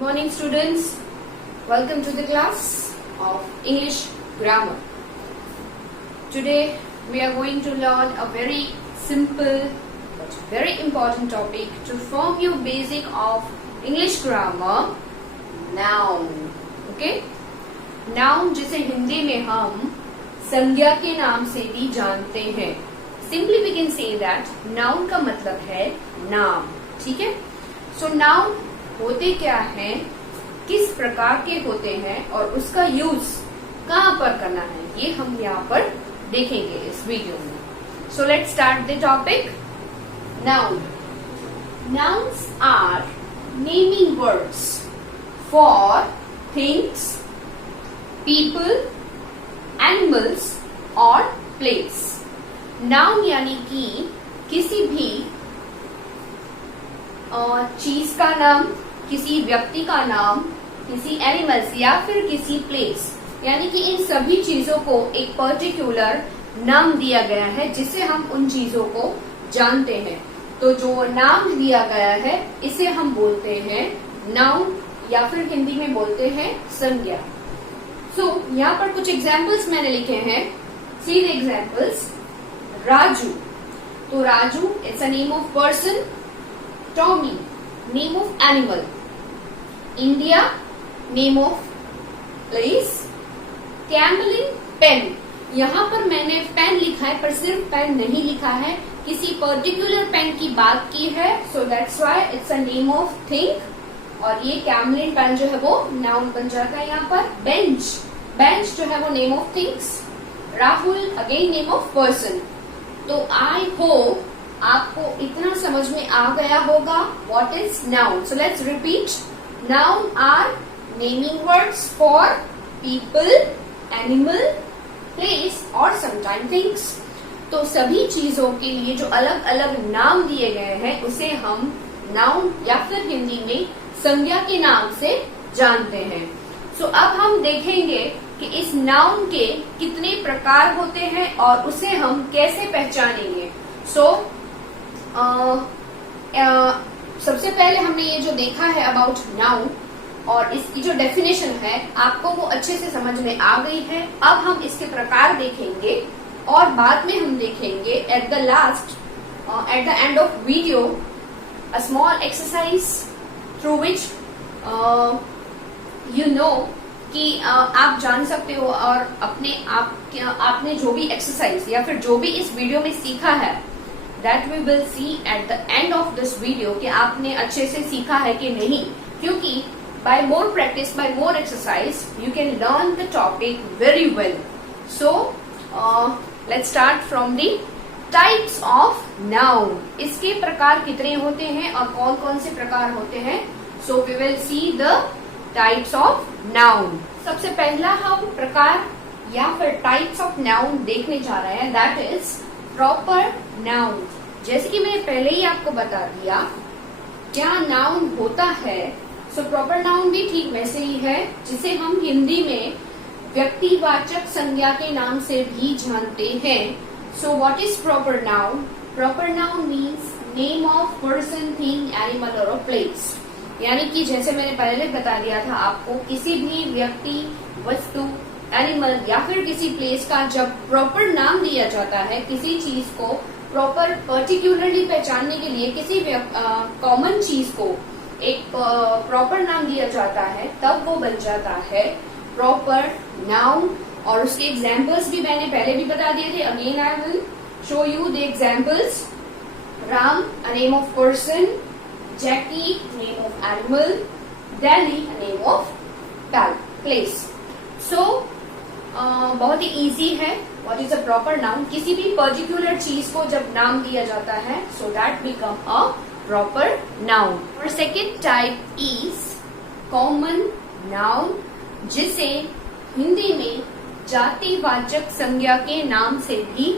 Morning students, welcome to the class of English grammar. Today we are going to learn a very simple but very important topic to form your basic of English grammar, noun. Okay? Noun जिसे हिंदी में हम संज्ञा के नाम से भी जानते हैं. Simply we can say that noun का मतलब है नाम. ठीक है? So noun होते क्या हैं, किस प्रकार के होते हैं और उसका यूज कहाँ पर करना है, ये हम यहाँ पर देखेंगे इस वीडियो में. So let's start the topic. Noun. Nouns are naming words for things, people, animals or place. Noun यानी कि किसी भी चीज का नाम, किसी व्यक्ति का नाम, किसी एनिमल्स या फिर किसी प्लेस, यानी कि इन सभी चीजों को एक पर्टिकुलर नाम दिया गया है जिससे हम उन चीजों को जानते हैं. तो जो नाम दिया गया है इसे हम बोलते हैं नाउन या फिर हिंदी में बोलते हैं संज्ञा. सो यहाँ पर कुछ एग्जाम्पल्स मैंने लिखे हैं. See the examples. राजू. तो Raju it's a name of person. Tommy name of animal. India name of place. Camlin pen. यहाँ पर मैंने पेन लिखा है पर सिर्फ पेन नहीं लिखा है, किसी पर्टिकुलर पेन की बात की है. So that's why it's a name of thing. और ये कैमलिन पेन जो है वो नाउन बन जाता है यहाँ पर. बेंच. बेंच जो है वो name of things. Rahul again name of person. तो आई होप आपको इतना समझ में आ गया होगा what is noun. So let's repeat. Noun are naming words for people, animal, place or sometimes things. तो सभी चीजों के लिए जो अलग अलग नाम दिए गए हैं उसे हम नाउन या फिर हिंदी में संज्ञा के नाम से जानते हैं. सो अब हम देखेंगे कि इस नाउन के कितने प्रकार होते हैं और उसे हम कैसे पहचानेंगे. सबसे पहले हमने ये जो देखा है अबाउट नाउन और इसकी जो डेफिनेशन है आपको वो अच्छे से समझ में आ गई है. अब हम इसके प्रकार देखेंगे और बाद में हम देखेंगे at the last, at the end of video, a small exercise through which you know कि आप जान सकते हो और अपने आपने जो भी एक्सरसाइज या फिर जो भी इस वीडियो में सीखा है that we will see at the end of this video कि आपने अच्छे से सीखा है कि नहीं. क्योंकि by more practice, by more exercise, you can learn the topic very well. So let's start from the types of noun. इसके प्रकार कितने होते हैं और कौन कौन से प्रकार होते हैं. So we will see the types of noun. सबसे पहला हम प्रकार या फिर types of noun देखने जा रहे हैं. That is proper noun. जैसे कि मैंने पहले ही आपको बता दिया क्या नाउन होता है. सो प्रॉपर नाउन भी ठीक वैसे ही है जिसे हम हिंदी में व्यक्तिवाचक संज्ञा के नाम से भी जानते हैं. So what is proper noun. Proper noun means name of person, thing, animal और प्लेस. यानी कि जैसे मैंने पहले बता दिया था आपको, किसी भी व्यक्ति, वस्तु, एनिमल या फिर किसी प्लेस का जब प्रॉपर नाम दिया जाता है, किसी चीज को प्रॉपर पर्टिकुलरली पहचानने के लिए किसी कॉमन चीज को एक प्रॉपर नाम दिया जाता है, तब वो बन जाता है प्रॉपर नाउन. और उसके एग्जाम्पल्स भी मैंने पहले भी बता दिए थे. Again I will show you the examples. Ram a name of person. Jackie name of animal. Delhi name of place. So बहुत ही इजी है. What is a proper noun. किसी भी पर्टिकुलर चीज को जब नाम दिया जाता है so that become a proper noun. और second type is common noun, जिसे हिंदी में जातिवाचक संज्ञा के नाम से भी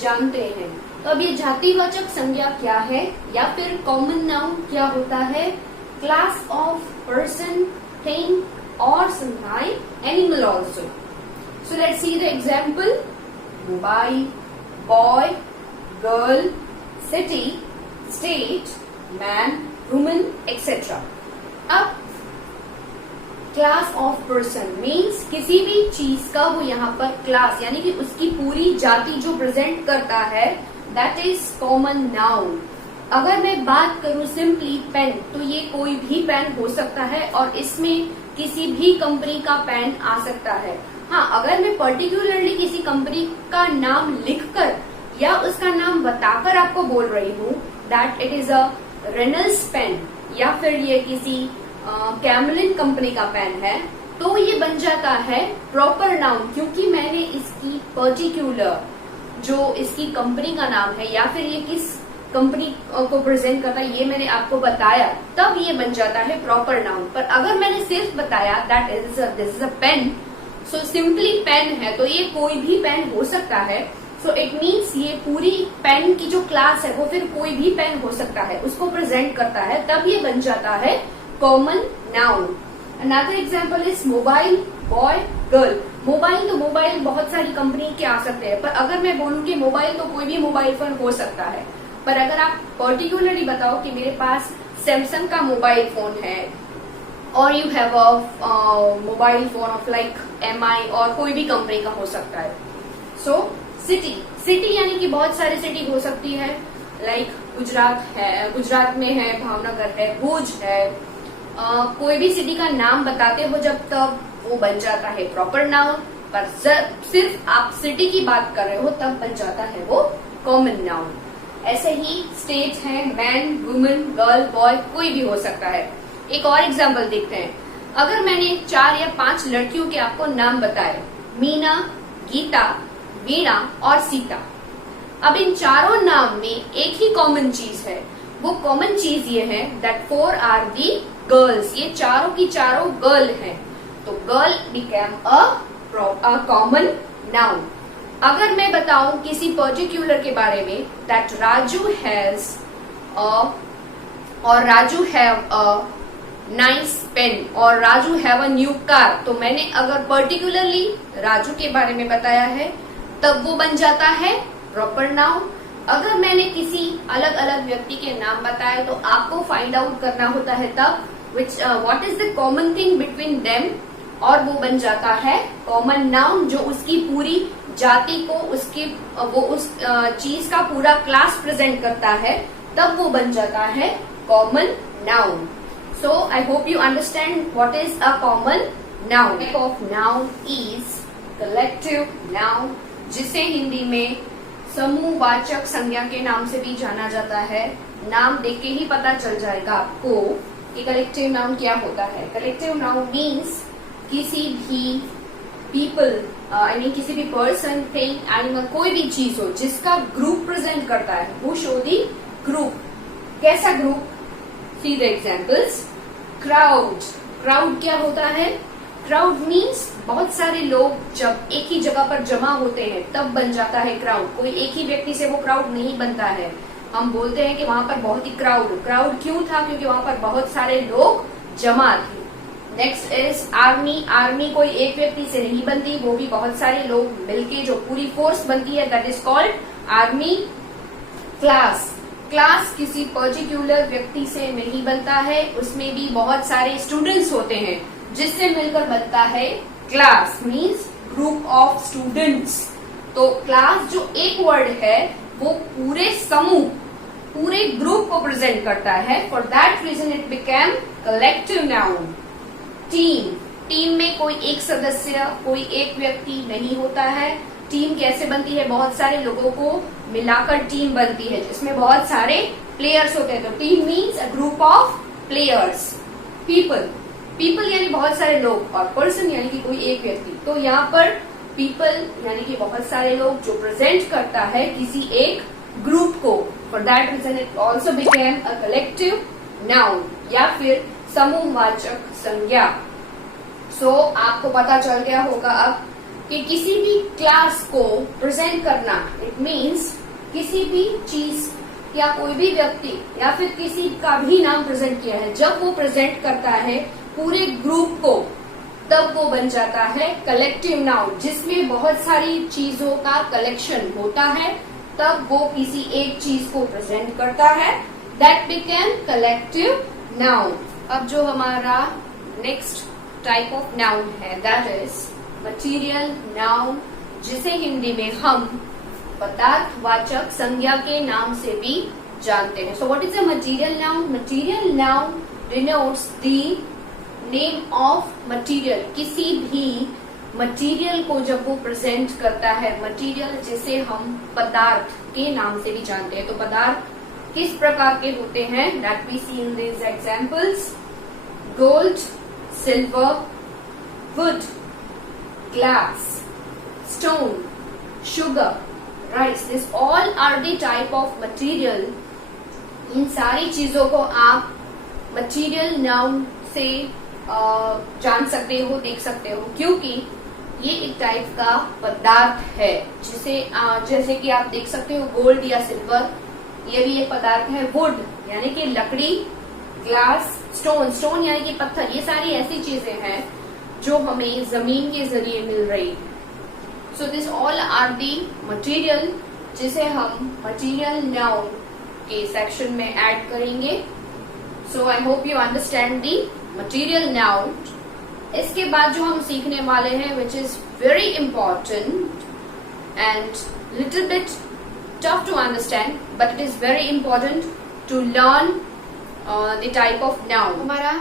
जानते हैं. तो अब ये जातिवाचक संज्ञा क्या है या फिर कॉमन नाउन क्या होता है. Class of person, thing or sometimes animal also. So let's see the example. Mobile, boy, girl, city, state, man, woman, etc. अब क्लास ऑफ पर्सन मीन्स किसी भी चीज का वो यहाँ पर क्लास यानी कि उसकी पूरी जाति जो प्रेजेंट करता है, दैट इज कॉमन नाउन। अगर मैं बात करूं सिंपली पेन, तो ये कोई भी पेन हो सकता है और इसमें किसी भी कंपनी का पेन आ सकता है। हाँ, अगर मैं पर्टिकुलरली किसी कंपनी का नाम लिखकर या उसका नाम बताकर आपको बोल रही हूँ that it is a Reynolds pen या फिर ये किसी कैमलिन कंपनी का पेन है, तो ये बन जाता है प्रॉपर नाउन, क्योंकि मैंने इसकी पर्टिकुलर जो इसकी कंपनी का नाम है या फिर ये किस कंपनी को प्रेजेंट करता है ये मैंने आपको बताया, तब ये बन जाता है प्रॉपर नाउन। पर अगर मैंने सिर्फ बताया that is this is a pen, so simply pen है, तो ये कोई भी पेन हो सकता है। सो इट मीन्स ये पूरी पेन की जो क्लास है वो फिर कोई भी पेन हो सकता है, उसको प्रेजेंट करता है, तब ये बन जाता है common noun. Another example is mobile, boy, girl. Mobile तो मोबाइल बहुत सारी कंपनी के आ सकते हैं, पर अगर मैं बोलूँ कि मोबाइल तो कोई भी मोबाइल फोन हो सकता है। पर अगर आप पर्टिकुलरली बताओ कि मेरे पास सैमसंग का मोबाइल फोन है और you have a mobile phone of like MI और कोई भी कंपनी का हो सकता है। सो सिटी, सिटी यानी कि बहुत सारी सिटी हो सकती है, लाइक गुजरात है, गुजरात में है भावनगर है, भुज है, कोई भी सिटी का नाम बताते हो जब तब वो बन जाता है प्रॉपर नाउन। पर सिर्फ आप सिटी की बात कर रहे हो तब बन जाता है वो कॉमन नाउन। ऐसे ही स्टेट है, मैन, वुमेन, गर्ल, बॉय, कोई भी हो सकता है। एक और एग्जाम्पल देखते हैं। अगर मैंने 4 या 5 लड़कियों के आपको नाम बताए, मीना, गीता, वीणा और सीता। अब इन चारों नाम में एक ही कॉमन चीज है, वो कॉमन चीज ये है दैट 4 आर दी गर्ल्स, ये चारों की चारों गर्ल हैं, तो girl became a common noun. अगर मैं बताऊं किसी पर्टिकुलर के बारे में दैट राजू हैज और Raju have a nice pen और Raju have a new car, तो मैंने अगर पर्टिकुलरली राजू के बारे में बताया है तब वो बन जाता है प्रॉपर नाउन। अगर मैंने किसी अलग अलग व्यक्ति के नाम बताए तो आपको फाइंड आउट करना होता है तब what is the common thing between them, और वो बन जाता है कॉमन नाउन जो उसकी पूरी जाति को उस चीज का पूरा क्लास प्रेजेंट करता है, तब वो बन जाता है common noun. So I hope you understand what is a common noun. Type of noun is collective noun, जिसे हिंदी में समूहवाचक संज्ञा के नाम से भी जाना जाता है। नाम देख के ही पता चल जाएगा आपको कि कलेक्टिव नाउन क्या होता है। कलेक्टिव नाउन मीन्स किसी भी पीपल आई मीन किसी भी पर्सन, थिंग, एनिमल, कोई भी चीज हो जिसका ग्रुप प्रेजेंट करता है, वो शो दी ग्रुप। कैसा group? C the examples. Crowd, crowd क्या होता है? क्राउड मीन्स बहुत सारे लोग जब एक ही जगह पर जमा होते हैं तब बन जाता है क्राउड। कोई एक ही व्यक्ति से वो क्राउड नहीं बनता है। हम बोलते हैं कि वहां पर बहुत ही क्राउड क्यों था? क्योंकि वहां पर बहुत सारे लोग जमा थे। Next is army. आर्मी कोई एक व्यक्ति से नहीं बनती, वो भी बहुत सारे लोग मिलके जो पूरी फोर्स बनती है, that is called army. Class, class किसी पर्टिकुलर व्यक्ति से नहीं बनता है, उसमें भी बहुत सारे स्टूडेंट्स होते हैं जिससे मिलकर बनता है class, means group of students. तो क्लास जो एक वर्ड है वो पूरे समूह, पूरे ग्रुप को प्रेजेंट करता है। For that reason it became collective noun. Team, team में कोई एक सदस्य, कोई एक व्यक्ति नहीं होता है। टीम कैसे बनती है? बहुत सारे लोगों को मिलाकर टीम बनती है जिसमें बहुत सारे प्लेयर्स होते हैं। तो team means a group of players. People, people यानी बहुत सारे लोग, और पर्सन यानी कि कोई एक व्यक्ति। तो यहाँ पर पीपल यानी कि बहुत सारे लोग जो प्रेजेंट करता है किसी एक ग्रुप को। For that reason it also became a collective noun या फिर समूहवाचक संज्ञा। सो आपको पता चल गया होगा अब कि किसी भी क्लास को प्रेजेंट करना, इट मीन्स किसी भी चीज या कोई भी व्यक्ति या फिर किसी का भी नाम प्रेजेंट किया है, जब वो प्रेजेंट करता है पूरे ग्रुप को तब वो बन जाता है कलेक्टिव नाउन, जिसमें बहुत सारी चीजों का कलेक्शन होता है, तब वो किसी एक चीज को प्रेजेंट करता है। That became collective noun. अब जो हमारा नेक्स्ट टाइप ऑफ नाउन है, दैट इज मटीरियल नाउन, जिसे हिंदी में हम पदार्थवाचक संज्ञा के नाम से भी जानते हैं. So what is a material noun? Material noun denotes the name of material. किसी भी मटीरियल को जब वो प्रेजेंट करता है, मटीरियल जिसे हम पदार्थ के नाम से भी जानते हैं. तो पदार्थ किस प्रकार के होते हैं? That we see in this examples: gold, silver, wood, glass, stone, sugar, rice. This all are the type of material. इन सारी चीजों को आप मटीरियल नाउन से जान सकते हो, देख सकते हो, क्योंकि ये एक टाइप का पदार्थ है जिसे जैसे कि आप देख सकते हो गोल्ड या सिल्वर, ये भी एक पदार्थ है. वुड यानी कि लकड़ी, ग्लास, स्टोन, स्टोन यानी कि पत्थर, ये सारी ऐसी चीजें हैं जो हमें जमीन के जरिए मिल रही है. So this all are the material जिसे हम मटीरियल नाउन के सेक्शन में ऐड करेंगे. So I hope you understand the material noun. इसके बाद जो हम सीखने वाले हैं, which is very important and little bit tough to understand, but it is very important to learn the type of noun. हमारा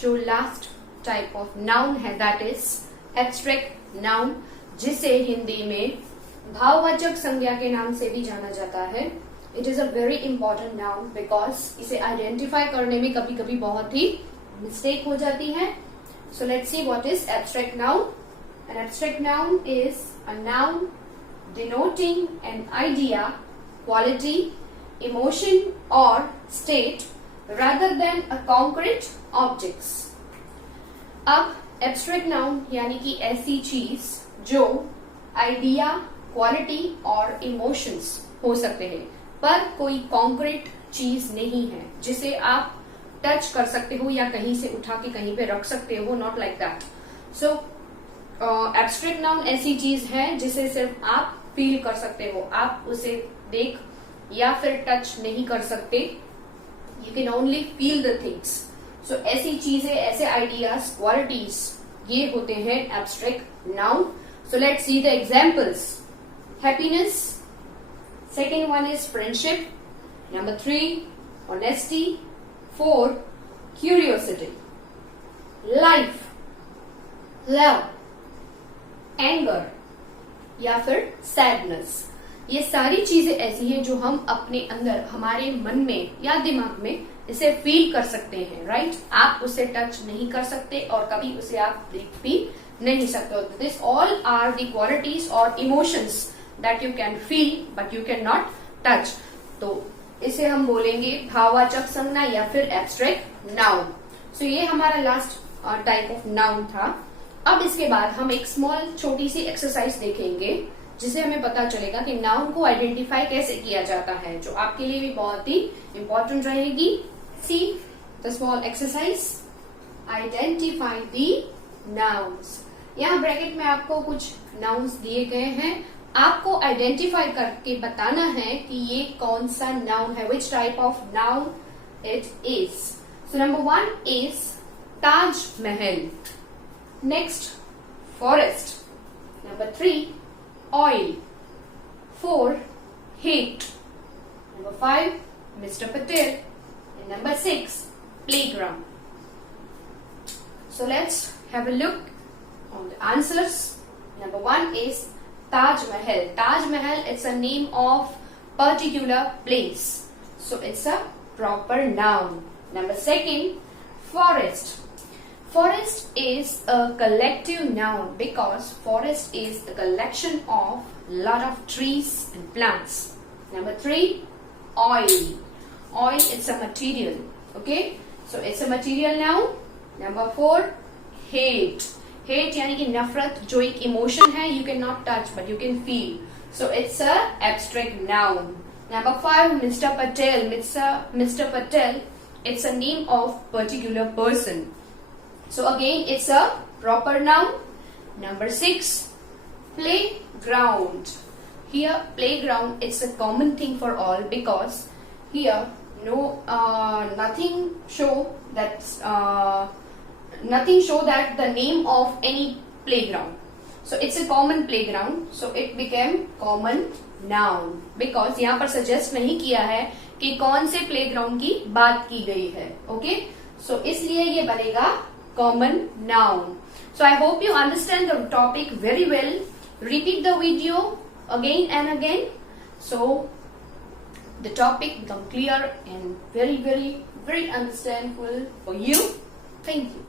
जो लास्ट टाइप ऑफ नाउन है, दैट इज एब्स्ट्रैक्ट नाउन, जिसे हिंदी में भाववाचक संज्ञा के नाम से भी जाना जाता है. It is a very important noun because इसे आइडेंटिफाई करने में कभी कभी बहुत ही मिस्टेक हो जाती है. So let's see what is abstract noun. An abstract noun is a noun denoting an idea, quality, emotion और state rather than a concrete objects. अब एब्स्ट्रैक्ट नाउन यानी कि ऐसी चीज जो आइडिया, क्वालिटी और इमोशंस हो सकते हैं, पर कोई कॉन्क्रीट चीज नहीं है जिसे आप टच कर सकते हो या कहीं से उठा के कहीं पे रख सकते हो. Not like that. So abstract noun ऐसी चीज है जिसे सिर्फ आप फील कर सकते हो, आप उसे देख या फिर टच नहीं कर सकते. You can only feel the things. So ऐसी चीजें, ऐसे आइडियाज, क्वालिटीज, ये होते हैं abstract noun. So let's see the examples. Happiness. Second one is friendship. Number 3, honesty. 4, curiosity. Life. Love. Anger. या फिर sadness. ये सारी चीजें ऐसी हैं जो हम अपने अंदर, हमारे मन में या दिमाग में इसे फील कर सकते हैं. राइट? आप उसे टच नहीं कर सकते और कभी उसे आप देख भी नहीं सकते. This all are the qualities और emotions that you can feel but you can not touch. तो इसे हम बोलेंगे भाववाचक संज्ञा या फिर एब्स्ट्रैक्ट नाउन. सो ये हमारा लास्ट टाइप ऑफ नाउन था. अब इसके बाद हम एक स्मॉल छोटी सी एक्सरसाइज देखेंगे जिसे हमें पता चलेगा कि नाउन को आइडेंटिफाई कैसे किया जाता है, जो आपके लिए भी बहुत ही इंपॉर्टेंट रहेगी. See the small exercise. Identify the nouns. यहाँ ब्रैकेट में आपको कुछ नाउन्स दिए गए हैं. आपको आइडेंटिफाई करके बताना है कि ये कौन सा नाउन है, which type of noun it is. So number 1 is Taj Mahal. Next, forest. Number 3, oil. 4, hate. Number 5, Mr. Patel. And number 6, playground. So let's have a look on the answers. Number 1 is Taj Mahal. Taj Mahal, it's a name of particular place. So it's a proper noun. Number 2, forest. Forest is a collective noun because forest is the collection of lot of trees and plants. Number 3, oil. Oil, it's a material. Okay, so it's a material noun. Number 4, hate. Hate यानी कि नफरत, जो एक emotion है, you cannot touch but you can feel. So it's a abstract noun. Number 5, Mr. Patel. Mr. Patel, it's a name of particular person. So again, it's a proper noun. Number 6, playground. Here, playground, it's a common thing for all because here, nothing show that nothing show that the name of any playground. So it's a common playground. So it became common noun because यहाँ पर suggest नहीं किया है कि कौन से playground की बात की गई है. Okay? So इसलिए ये बनेगा common noun. So I hope you understand the topic very well. Repeat the video again and again. So the topic become clear and very, very, very understandable for you. Thank you.